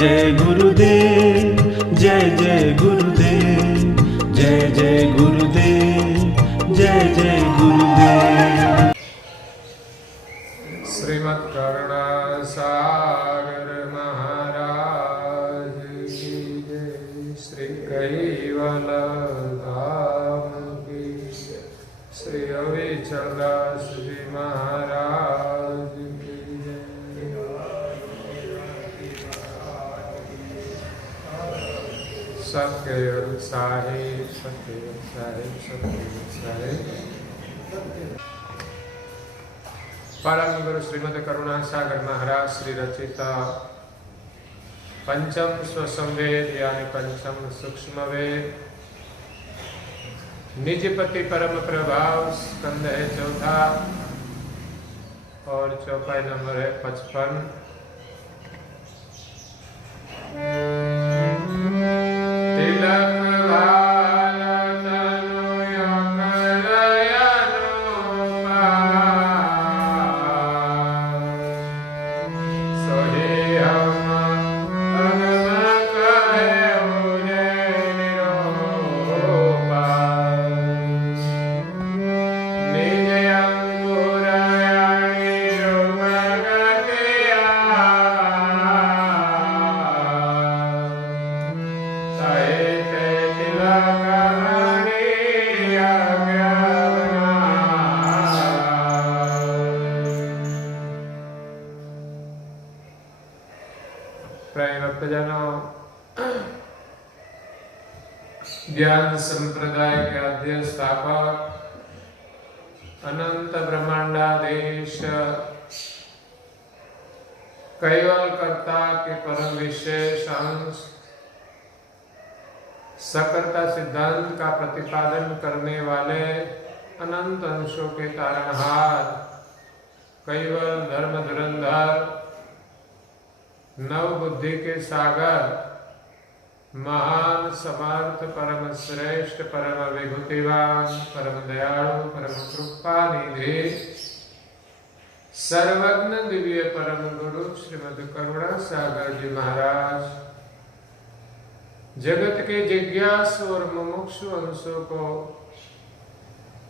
जय गुरुदेव, जय जय गुरुदेव, जय जय गुरुदेव, जय जय गुरुदेव। श्रीमद् करुणा सागर महाराज की जय। श्री कैवल धाम की जय। श्री अविचलदास जी महाराज की जय। सबके उत्साही, सबके उत्साही, सबके उत्साही। परम गुरु श्रीमद् करुणा सागर महाराज श्री रचिता पंचम स्वसंवेद यानी पंचम सूक्ष्म वेद निजपति परम प्रभाव स्कंद है चौथा और चौपाई नंबर है 55। तिलक ज्ञान संप्रदाय के आद्य स्थापक अनंत ब्रह्मांडाधीश कैवल कर्ता के परम विशेष अंश सकर्ता सिद्धांत का प्रतिपादन करने वाले अनंत अंशों के तारणहार कैवल धर्म धुरंधर नव बुद्धि के सागर महान समर्थ परम श्रेष्ठ परम विभूतिवान परम दयालु परम कृपा निधि सर्वज्ञ दिव्य परम गुरु श्रीमद् करुणा सागर जी महाराज जगत के जिज्ञासु और मुमुक्षु अंशों को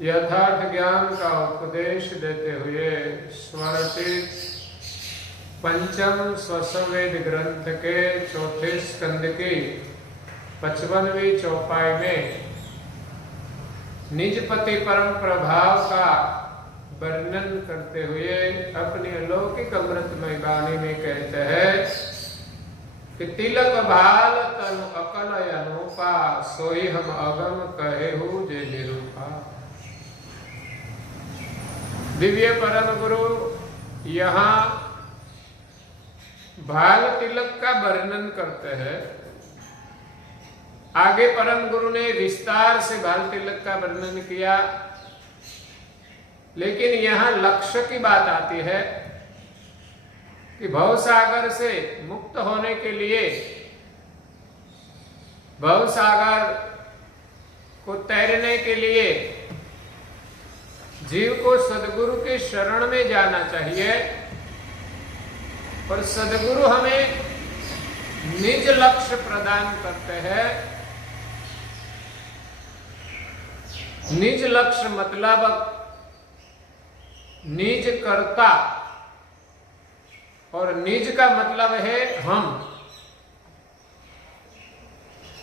यथार्थ ज्ञान का उपदेश देते हुए स्वरचित पंचम स्वसंवेद ग्रंथ के चौथे स्कंद की 55वीं चौपाई में निजपति परम प्रभाव का वर्णन करते हुए अपनी अलौकिक अमृतमय वाणी में कहते हैं कि तिलक भाल तनु अकल अनुपा सोई हम अगम कहे हूँ जे निरूपा। दिव्य परम गुरु यहाँ भाल तिलक का वर्णन करते हैं। आगे परम गुरु ने विस्तार से भाल तिलक का वर्णन किया, लेकिन यहाँ लक्ष्य की बात आती है कि भवसागर से मुक्त होने के लिए भवसागर को तैरने के लिए जीव को सद्गुरु के शरण में जाना चाहिए और सद्गुरु हमें निज लक्ष्य प्रदान करते हैं। निज लक्ष्य मतलब निज कर्ता और निज का मतलब है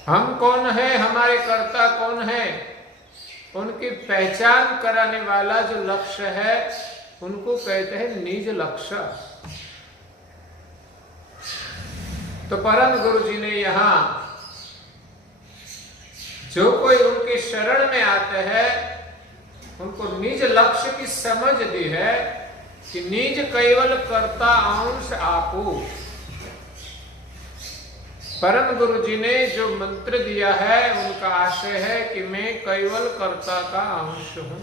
हम कौन है, हमारे कर्ता कौन है, उनकी पहचान कराने वाला जो लक्ष्य है उनको कहते हैं निज लक्ष्य। तो परम गुरु जी ने यहाँ जो कोई उनके शरण में आते हैं उनको निज लक्ष्य की समझ दी है कि निज कैवल कर्ता अंश आपू। परम गुरु जी ने जो मंत्र दिया है उनका आशय है कि मैं कैवल कर्ता का अंश हूं।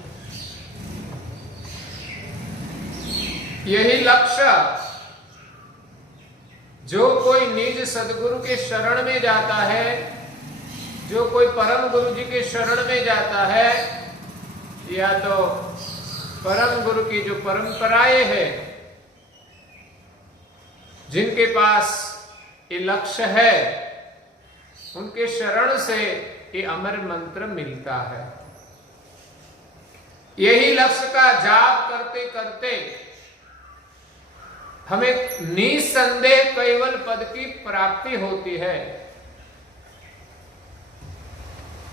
यही लक्ष्य जो कोई निज सदगुरु के शरण में जाता है, जो कोई परम गुरु जी के शरण में जाता है, या तो परम गुरु की जो परंपराएं हैं जिनके पास ये लक्ष्य है, उनके शरण से ये अमर मंत्र मिलता है। यही लक्ष्य का जाप करते करते हमें निसंदेह कैवल पद की प्राप्ति होती है।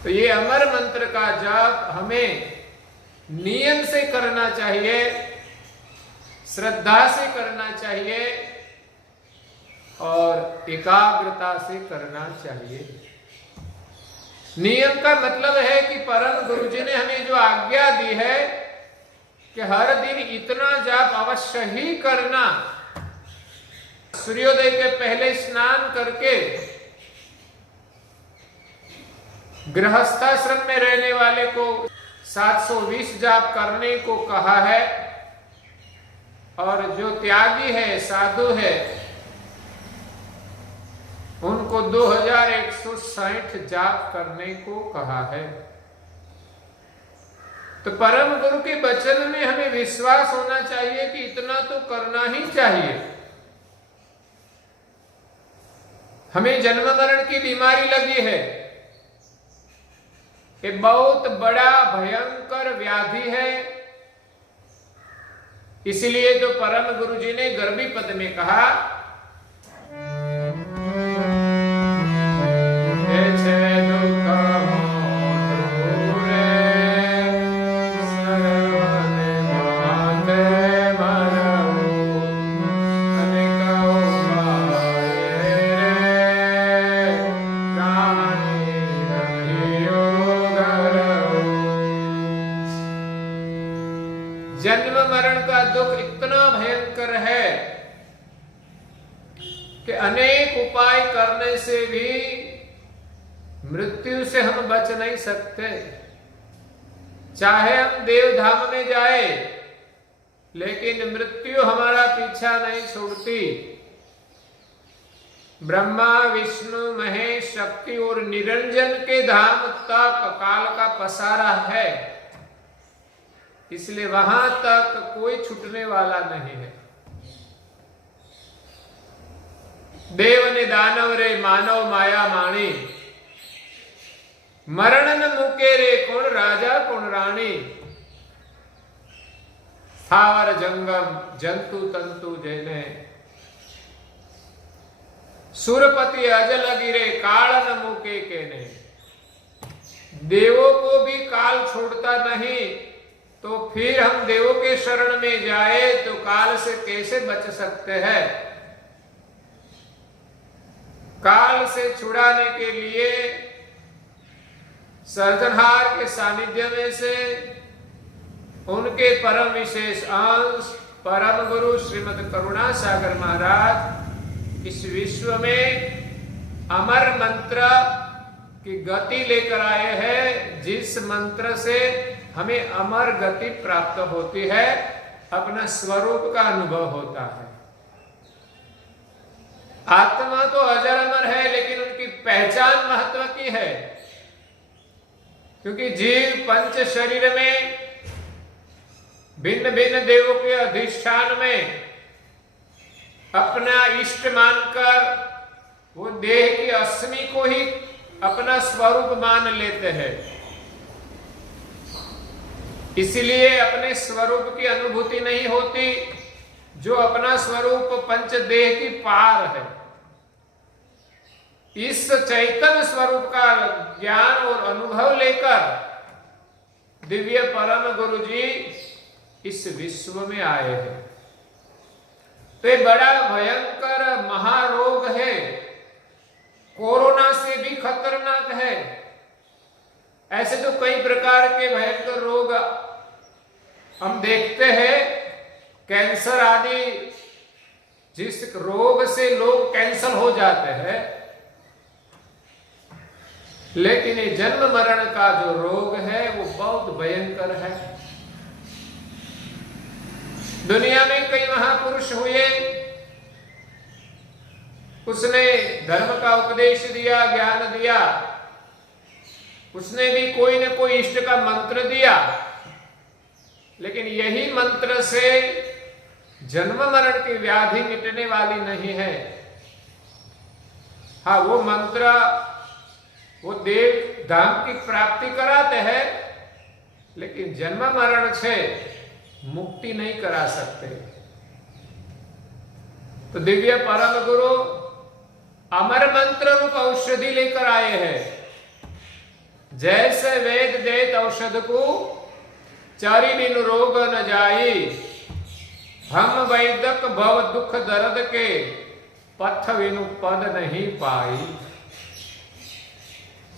तो ये अमर मंत्र का जाप हमें नियम से करना चाहिए, श्रद्धा से करना चाहिए और एकाग्रता से करना चाहिए। नियम का मतलब है कि परम गुरु जी ने हमें जो आज्ञा दी है कि हर दिन इतना जाप अवश्य ही करना। सूर्योदय के पहले स्नान करके गृहस्थाश्रम में रहने वाले को 720 जाप करने को कहा है, और जो त्यागी है, साधु है, उनको 2160 जाप करने को कहा है। तो परम गुरु के वचन में हमें विश्वास होना चाहिए कि इतना तो करना ही चाहिए। हमें जन्म मरण की बीमारी लगी है, ये बहुत बड़ा भयंकर व्याधि है। इसलिए तो परम गुरु जी ने गर्भी पद में कहा, जन्म मरण का दुख इतना भयंकर है कि अनेक उपाय करने से भी मृत्यु से हम बच नहीं सकते। चाहे हम देवधाम में जाए, लेकिन मृत्यु हमारा पीछा नहीं छोड़ती। ब्रह्मा, विष्णु, महेश, शक्ति और निरंजन के धाम तक काल का पसारा है, इसलिए वहां तक कोई छूटने वाला नहीं है। देव ने दानव रे मानव माया माणी, मरण न मुके रे कौन राजा कौन रानी। स्थावर जंगम जंतु तंतु जैने, सुरपति अजल गिरे काल न मुके केने। देवों को भी काल छोड़ता नहीं, तो फिर हम देवों के शरण में जाए तो काल से कैसे बच सकते हैं। काल से छुड़ाने के लिए सर्जनहार के सानिध्य में से उनके परम विशेष अंश परम गुरु श्रीमद करुणा सागर महाराज इस विश्व में अमर मंत्र की गति लेकर आए हैं, जिस मंत्र से हमें अमर गति प्राप्त होती है, अपना स्वरूप का अनुभव होता है। आत्मा तो अजर अमर है, लेकिन उनकी पहचान महत्व की है, क्योंकि जीव पंच शरीर में भिन्न भिन्न देवों के अधिष्ठान में अपना इष्ट मानकर वो देह की अस्मि को ही अपना स्वरूप मान लेते हैं। इसलिए अपने स्वरूप की अनुभूति नहीं होती। जो अपना स्वरूप पंच देह की पार है, इस चैतन्य स्वरूप का ज्ञान और अनुभव लेकर दिव्य परम गुरु जी इस विश्व में आए हैं। तो ये बड़ा भयंकर महारोग है, कोरोना से भी खतरनाक है। ऐसे तो कई प्रकार के भयंकर रोग हम देखते हैं, कैंसर आदि, जिस रोग से लोग कैंसर हो जाते हैं, लेकिन ये जन्म मरण का जो रोग है वो बहुत भयंकर है। दुनिया में कई महापुरुष हुए, उसने धर्म का उपदेश दिया, ज्ञान दिया, उसने भी कोई न कोई इष्ट का मंत्र दिया, लेकिन यही मंत्र से जन्म मरण की व्याधि मिटने वाली नहीं है। हाँ, वो मंत्र वो देव धाम की प्राप्ति कराते हैं, लेकिन जन्म मरण से मुक्ति नहीं करा सकते। तो दिव्य परम गुरु अमर मंत्र रूप औषधि लेकर आए हैं। जैसे वेद देत औषध को, चारि बिनु रोग न जाई, हम वैदक भव दुख दर्द के, पथ बिनु पद नहीं पाई।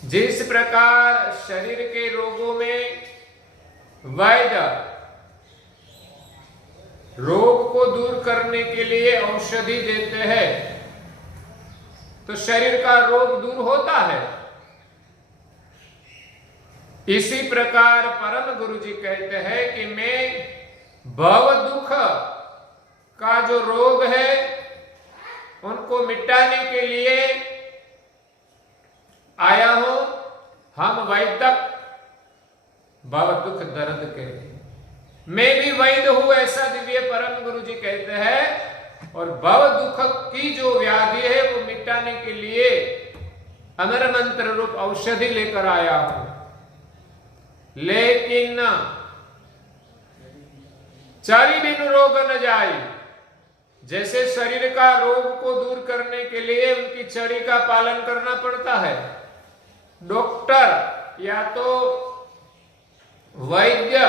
जिस प्रकार शरीर के रोगों में वैद्य रोग को दूर करने के लिए औषधि देते हैं, तो शरीर का रोग दूर होता है। इसी प्रकार परम गुरु जी कहते हैं कि मैं भव दुख का जो रोग है उनको मिटाने के लिए आया हूं। हम वैदक भव दुख दर्द के, मैं भी वैद्य हूं, ऐसा दिव्य परम गुरु जी कहते हैं। और भव दुख की जो व्याधि है वो मिटाने के लिए अमर मंत्र रूप औषधि लेकर आया हूं। लेकिन चारि बिनु रोग न जाई, जैसे शरीर का रोग को दूर करने के लिए उनकी चरी का पालन करना पड़ता है। डॉक्टर या तो वैद्य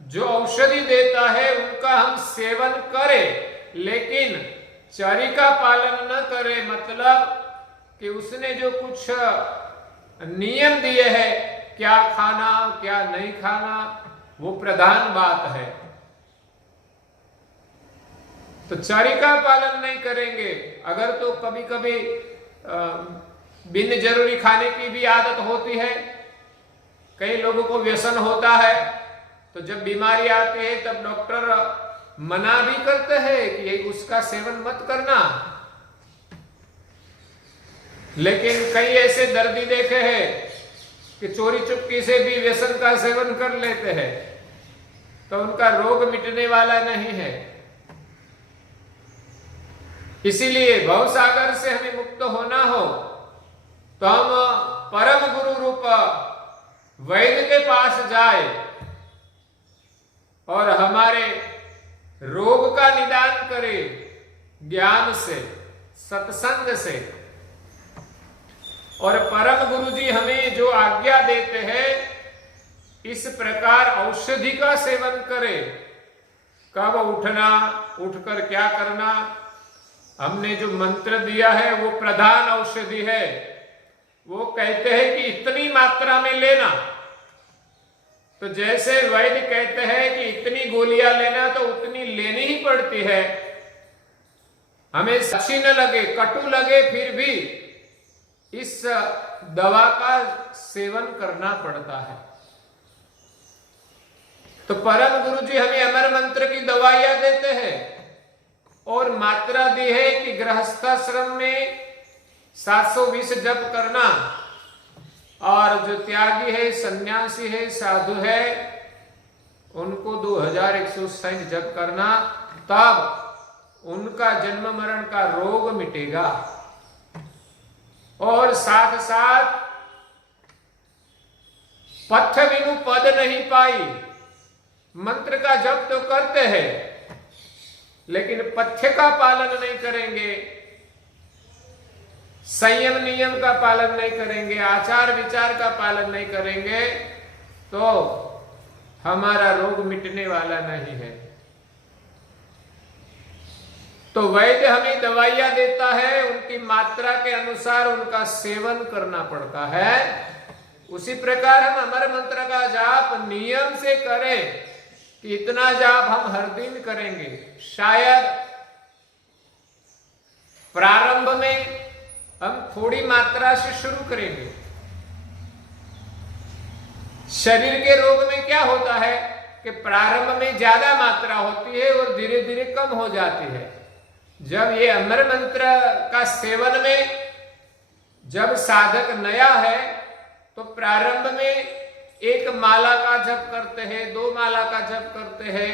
जो औषधि देता है उनका हम सेवन करें, लेकिन चरी का पालन न करें, मतलब कि उसने जो कुछ नियम दिए हैं, क्या खाना क्या नहीं खाना, वो प्रधान बात है। तो चरी का पालन नहीं करेंगे, अगर तो कभी कभी बिन जरूरी खाने की भी आदत होती है, कई लोगों को व्यसन होता है, तो जब बीमारी आती है तब डॉक्टर मना भी करते हैं कि ये उसका सेवन मत करना। लेकिन कई ऐसे दर्दी देखे हैं कि चोरी चुपके से भी व्यसन का सेवन कर लेते हैं, तो उनका रोग मिटने वाला नहीं है। इसीलिए भवसागर से हमें मुक्त होना हो तो हम परम गुरु रूप वैद्य के पास जाए और हमारे रोग का निदान करे ज्ञान से, सत्संग से। और परम गुरु जी हमें जो आज्ञा देते हैं, इस प्रकार औषधि का सेवन करें। कब उठना, उठकर क्या करना, हमने जो मंत्र दिया है वो प्रधान औषधि है। वो कहते हैं कि इतनी मात्रा में लेना, तो जैसे वैद्य कहते हैं कि इतनी गोलियां लेना, तो उतनी लेनी ही पड़ती है। हमें अच्छी न लगे, कटु लगे, फिर भी इस दवा का सेवन करना पड़ता है। तो परम गुरु जी हमें अमर मंत्र की दवाइयां देते हैं और मात्रा दी है कि गृहस्थाश्रम में 720 जप करना, और जो त्यागी है, सन्यासी है, साधु है, उनको 2160 जप करना, तब उनका जन्म मरण का रोग मिटेगा। और साथ साथ पथ बिनु पद नहीं पाई, मंत्र का जप तो करते हैं लेकिन पथ्य का पालन नहीं करेंगे, संयम नियम का पालन नहीं करेंगे, आचार विचार का पालन नहीं करेंगे, तो हमारा रोग मिटने वाला नहीं है। तो वैद्य हमें दवाइयां देता है, उनकी मात्रा के अनुसार उनका सेवन करना पड़ता है। उसी प्रकार हम अमर मंत्र का जाप नियम से करें कि इतना जाप हम हर दिन करेंगे। शायद प्रारंभ में हम थोड़ी मात्रा से शुरू करेंगे। शरीर के रोग में क्या होता है कि प्रारंभ में ज्यादा मात्रा होती है और धीरे धीरे कम हो जाती है। जब ये अमर मंत्र का सेवन में जब साधक नया है तो प्रारंभ में 1 माला का जप करते हैं, 2 माला का जप करते हैं,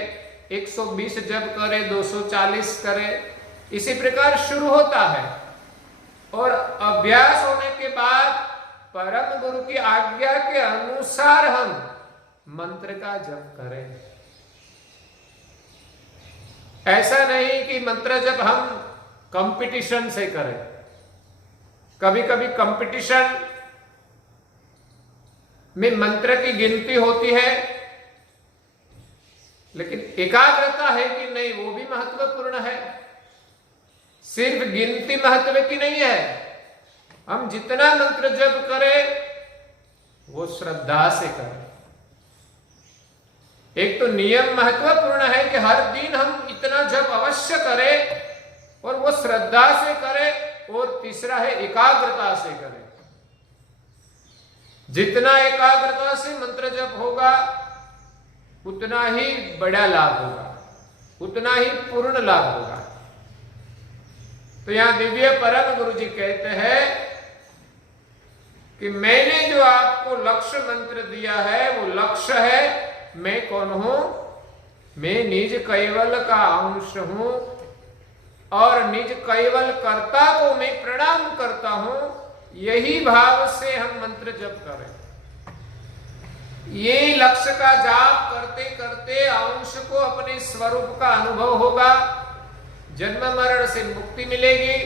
120 जप करे, 240 करे, इसी प्रकार शुरू होता है। और अभ्यास होने के बाद परम गुरु की आज्ञा के अनुसार हम मंत्र का जप करें। ऐसा नहीं कि मंत्र जप हम कंपटीशन से करें। कभी कभी कंपटीशन में मंत्र की गिनती होती है, लेकिन एकाग्रता है कि नहीं वो भी महत्वपूर्ण है। सिर्फ गिनती महत्व की नहीं है। हम जितना मंत्र जप करें वो श्रद्धा से करें। एक तो नियम महत्वपूर्ण है कि हर दिन हम इतना जप अवश्य करें और वो श्रद्धा से करें, और तीसरा है एकाग्रता से करें। जितना एकाग्रता से मंत्र जप होगा उतना ही बड़ा लाभ होगा, उतना ही पूर्ण लाभ होगा। तो यहां दिव्य परम गुरु जी कहते हैं कि मैंने जो आपको लक्ष्य मंत्र दिया है वो लक्ष्य है। मैं कौन हूं? मैं निज कैवल का अंश हूं और निज कैवल कर्ता को मैं प्रणाम करता हूं। यही भाव से हम मंत्र जप करें। ये लक्ष्य का जाप करते करते अंश को अपने स्वरूप का अनुभव होगा, जन्म मरण से मुक्ति मिलेगी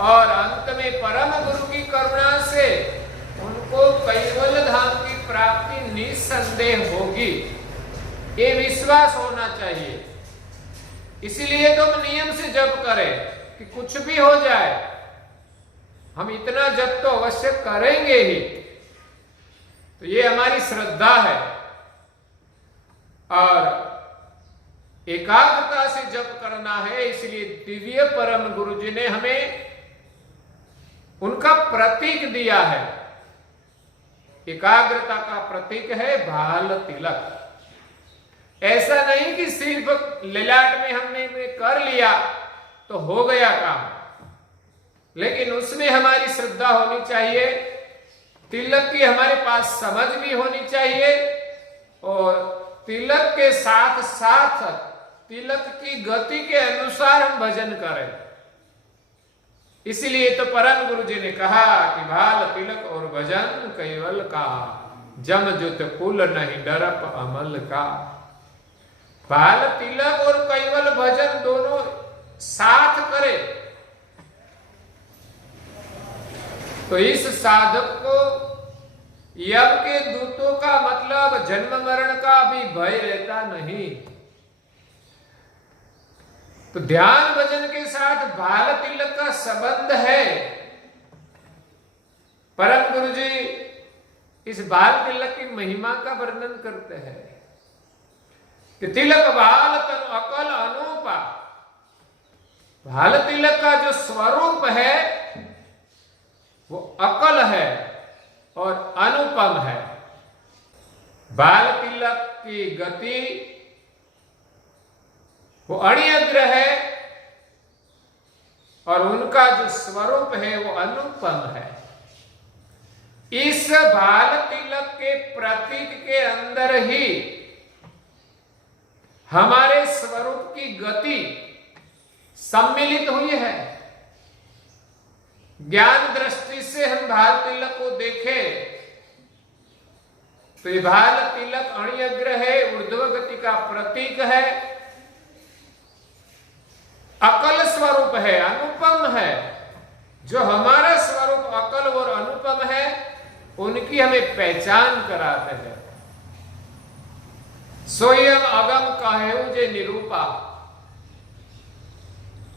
और अंत में परम गुरु की करुणा से उनको कैवल धाम की प्राप्ति निसंदेह होगी। ये विश्वास होना चाहिए। इसीलिए तो हम नियम से जप करें कि कुछ भी हो जाए हम इतना जप तो अवश्य करेंगे ही। तो ये हमारी श्रद्धा है और एकाग्रता से जप करना है। इसलिए दिव्य परम गुरु जी ने हमें उनका प्रतीक दिया है। एकाग्रता का प्रतीक है भाल तिलक। ऐसा नहीं कि सिर्फ ललाट में हमने कर लिया तो हो गया काम, लेकिन उसमें हमारी श्रद्धा होनी चाहिए। तिलक की हमारे पास समझ भी होनी चाहिए और तिलक के साथ साथ तिलक की गति के अनुसार हम भजन करें। इसलिए तो परम गुरु जी ने कहा कि भाल तिलक और भजन कैवल का, जम जुत कुल नहीं डरप अमल का। भाल तिलक और कैवल भजन दोनों साथ करे तो इस साधक को यम के दूतों का मतलब जन्म मरण का भी भय रहता नहीं। तो ध्यान भजन के साथ भाल तिलक का संबंध है। परम गुरु जी इस भाल तिलक की महिमा का वर्णन करते हैं कि तिलक भाल तनु अकल अनूपा। भाल तिलक का जो स्वरूप है वो अकल है और अनुपम है। बाल तिलक की गति वो अणियग्र है और उनका जो स्वरूप है वो अनुपम है। इस बाल तिलक के प्रतीक के अंदर ही हमारे स्वरूप की गति सम्मिलित हुई है। ज्ञान दृष्टि से हम भाल तिलक को देखें तो ये भाल तिलक अणियग्र है, ऊर्ध्व गति का प्रतीक है, अकल स्वरूप है, अनुपम है। जो हमारा स्वरूप अकल और अनुपम है उनकी हमें पहचान कराते हैं। सोयम अगम काहेउ जे निरूपा।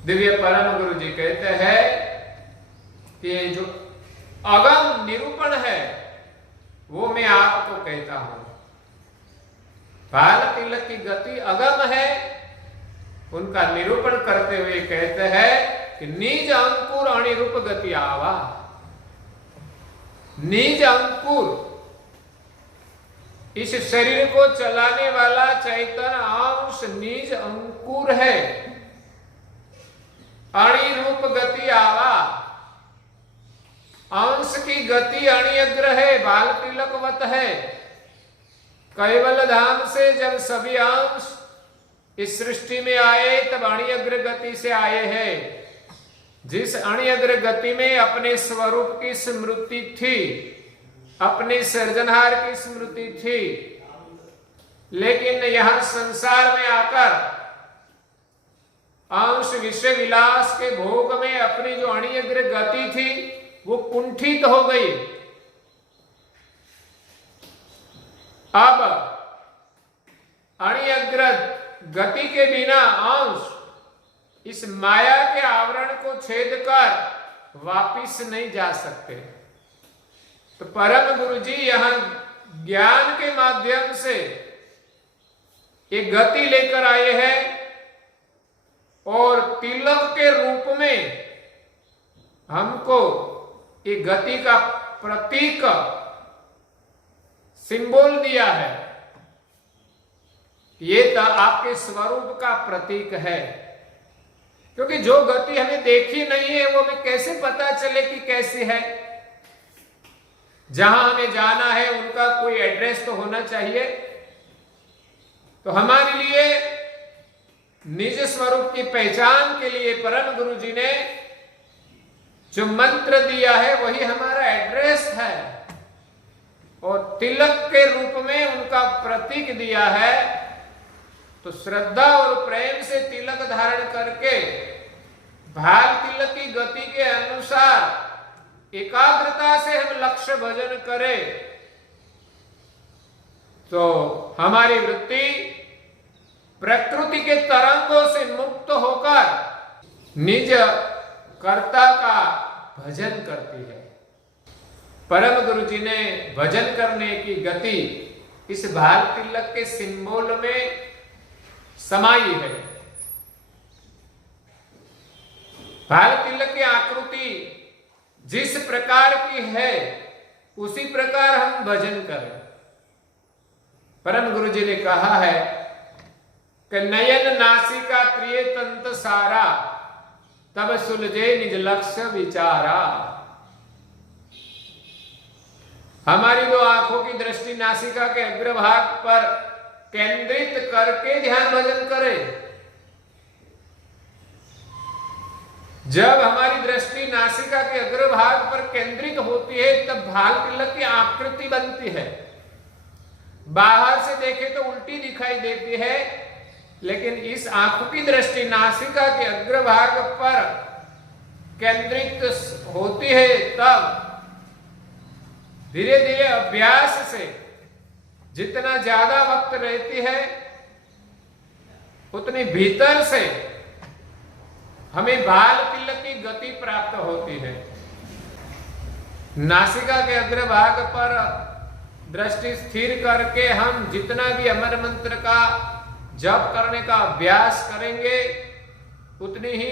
दिव्य परम गुरु जी कहते हैं कि जो अगम निरूपण है वो मैं आपको कहता हूं। बाल तिलक की गति अगम है, उनका निरूपण करते हुए कहते हैं कि निज अंकुर अणिरूप गति आवा। निज अंकुर इस शरीर को चलाने वाला चैतन्य अंश निज अंकुर है। अणिरूप गति आवा, अंश की गति अणियग्र है, बाल तिलकवत है। कैवल धाम से जब सभी अंश इस सृष्टि में आए तब अणियग्र गति से आए हैं। जिस अणियग्र गति में अपने स्वरूप की स्मृति थी, अपने सृजनहार की स्मृति थी, लेकिन यहां संसार में आकर अंश विषय विलास के भोग में अपनी जो अणियग्र गति थी वो कुंठित हो गई। अब अणियग्र गति के बिना अंश इस माया के आवरण को छेद कर वापिस नहीं जा सकते। तो परम गुरु जी यहां ज्ञान के माध्यम से एक गति लेकर आए हैं और तिलक के रूप में हमको एक गति का प्रतीक सिंबल दिया है। ये तो आपके स्वरूप का प्रतीक है, क्योंकि जो गति हमें देखी नहीं है वो हमें कैसे पता चले कि कैसी है। जहां हमें जाना है उनका कोई एड्रेस तो होना चाहिए। तो हमारे लिए निज स्वरूप की पहचान के लिए परम गुरु जी ने जो मंत्र दिया है वही हमारा एड्रेस है, और तिलक के रूप में उनका प्रतीक दिया है। तो श्रद्धा और प्रेम से तिलक धारण करके भाल तिलक की गति के अनुसार एकाग्रता से हम लक्ष्य भजन करें तो हमारी वृत्ति प्रकृति के तरंगों से मुक्त होकर निज कर्ता का भजन करती है। परम गुरु जी ने भजन करने की गति इस भाल तिलक के सिंबल में समाई है। भाल तिलक की आकृति जिस प्रकार की है उसी प्रकार हम भजन करें। परम गुरु जी ने कहा है कि नयन नासिका प्रिय तंत सारा, तब सुलझे निज लक्ष्य विचारा। हमारी दो आंखों की दृष्टि नासिका के अग्रभाग पर केंद्रित करके ध्यान भजन करें। जब हमारी दृष्टि नासिका के अग्रभाग पर केंद्रित होती है तब भाल तिलक की आकृति बनती है। बाहर से देखे तो उल्टी दिखाई देती है, लेकिन इस आंखों की दृष्टि नासिका के अग्रभाग पर केंद्रित होती है। तब धीरे धीरे अभ्यास से जितना ज्यादा वक्त रहती है उतनी भीतर से हमें भाल तिलक की गति प्राप्त होती है। नासिका के अग्रभाग पर दृष्टि स्थिर करके हम जितना भी अमर मंत्र का जप करने का अभ्यास करेंगे उतनी ही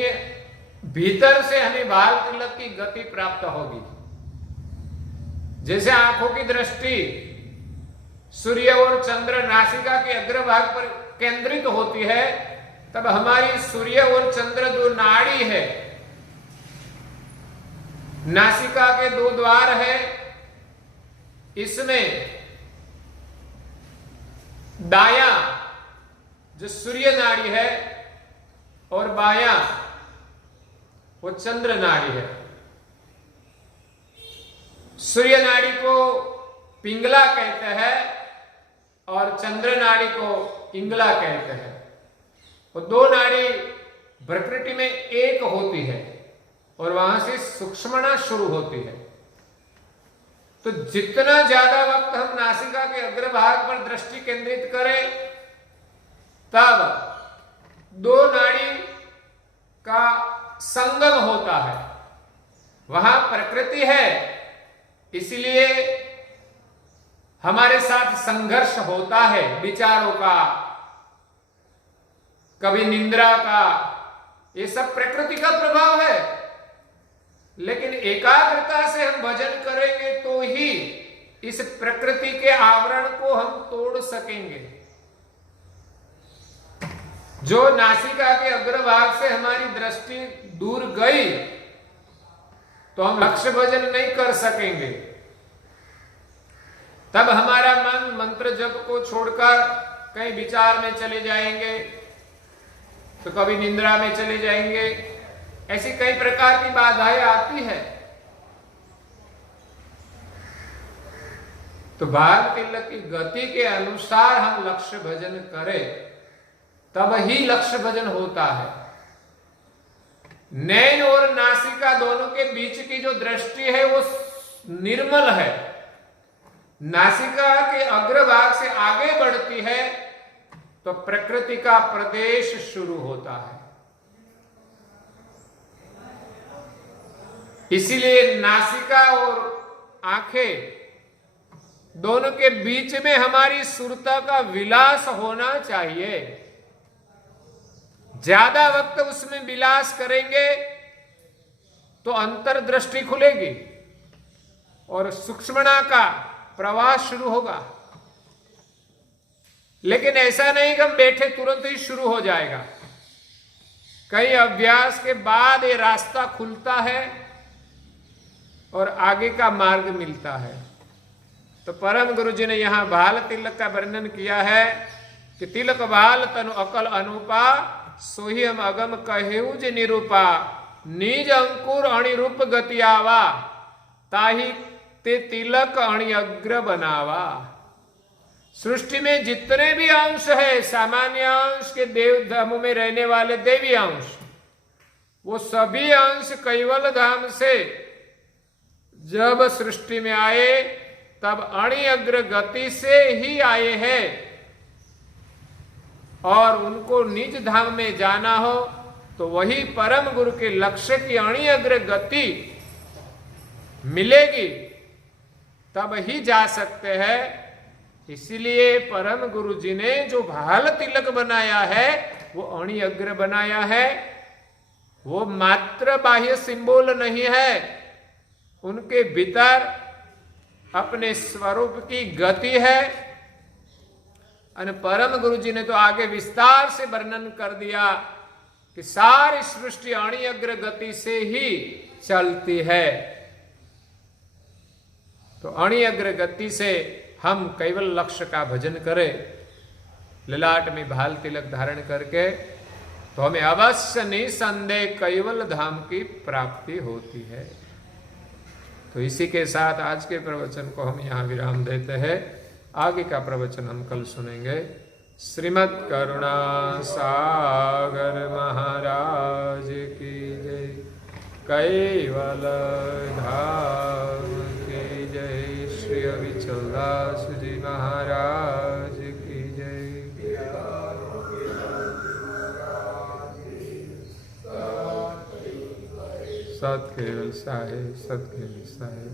भीतर से हमें भाल तिलक की गति प्राप्त होगी। जैसे आंखों की दृष्टि सूर्य और चंद्र नासिका के अग्रभाग पर केंद्रित होती है, तब हमारी सूर्य और चंद्र दो नाड़ी है, नासिका के दो द्वार है, इसमें दाया जो सूर्य नाड़ी है और बाया वो चंद्र नाड़ी है। सूर्य नाड़ी को पिंगला कहते हैं और चंद्र नाड़ी को इंगला कहते हैं। वो दो नाड़ी प्रकृति में एक होती है और वहां से सूक्ष्मणा शुरू होती है। तो जितना ज्यादा वक्त हम नासिका के अग्रभाग पर दृष्टि केंद्रित करें तब दो नाड़ी का संगम होता है, वहां प्रकृति है, इसलिए हमारे साथ संघर्ष होता है विचारों का, कभी निंद्रा का, ये सब प्रकृति का प्रभाव है। लेकिन एकाग्रता से हम भजन करेंगे तो ही इस प्रकृति के आवरण को हम तोड़ सकेंगे। जो नासिका के अग्रभाग से हमारी दृष्टि दूर गई तो हम लक्ष्य भजन नहीं कर सकेंगे। तब हमारा मन मंत्र जप को छोड़कर कहीं विचार में चले जाएंगे, तो कभी निंद्रा में चले जाएंगे, ऐसी कई प्रकार की बाधाएं आती है। तो भाल तिलक की गति के अनुसार हम लक्ष्य भजन करें, तब ही लक्ष्य भजन होता है। नैन और नासिका दोनों के बीच की जो दृष्टि है वो निर्मल है। नासिका के अग्रभाग से आगे बढ़ती है तो प्रकृति का प्रदेश शुरू होता है। इसीलिए नासिका और आंखें दोनों के बीच में हमारी सुरता का विलास होना चाहिए। ज्यादा वक्त उसमें विलास करेंगे तो अंतर्दृष्टि खुलेगी और सूक्ष्मता का प्रवास शुरू होगा। लेकिन ऐसा नहीं कि हम बैठे तुरंत ही शुरू हो जाएगा। कई अभ्यास के बाद ये रास्ता खुलता है और आगे का मार्ग मिलता है। तो परम गुरु जी ने यहां भाल तिलक का वर्णन किया है कि तिलक भाल तनु अकल अनुपा, सोही हम अगम कहेउज निरूपा, निज अंकुर अणिरूप गति आवा, ताही ते तिलक अणि अग्र बनावा। सृष्टि में जितने भी अंश है, सामान्य अंश के देव धामों में रहने वाले देवी अंश, वो सभी अंश कैवल धाम से जब सृष्टि में आए तब अणि अग्र गति से ही आए हैं। और उनको निज धाम में जाना हो तो वही परम गुरु के लक्ष्य की अणि अग्र गति मिलेगी, तब ही जा सकते हैं। इसलिए परम गुरु जी ने जो भाल तिलक बनाया है वो अणि अग्र बनाया है। वो मात्र बाह्य सिंबल नहीं है, उनके भीतर अपने स्वरूप की गति है। और परम गुरु जी ने तो आगे विस्तार से वर्णन कर दिया कि सारी सृष्टि अणि अग्र गति से ही चलती है। तो अणि अग्र गति से हम केवल लक्ष्य का भजन करें, ललाट में भाल तिलक धारण करके, तो हमें अवश्य निसंदेह कैवल धाम की प्राप्ति होती है। तो इसी के साथ आज के प्रवचन को हम यहाँ विराम देते हैं। आगे का प्रवचन हम कल सुनेंगे। श्रीमद् करुणा सागर महाराज की जय, कैवल धाम की जय, श्री अविचलदास जी महाराज की जय। सत केवल साहे, सत केवल साहे।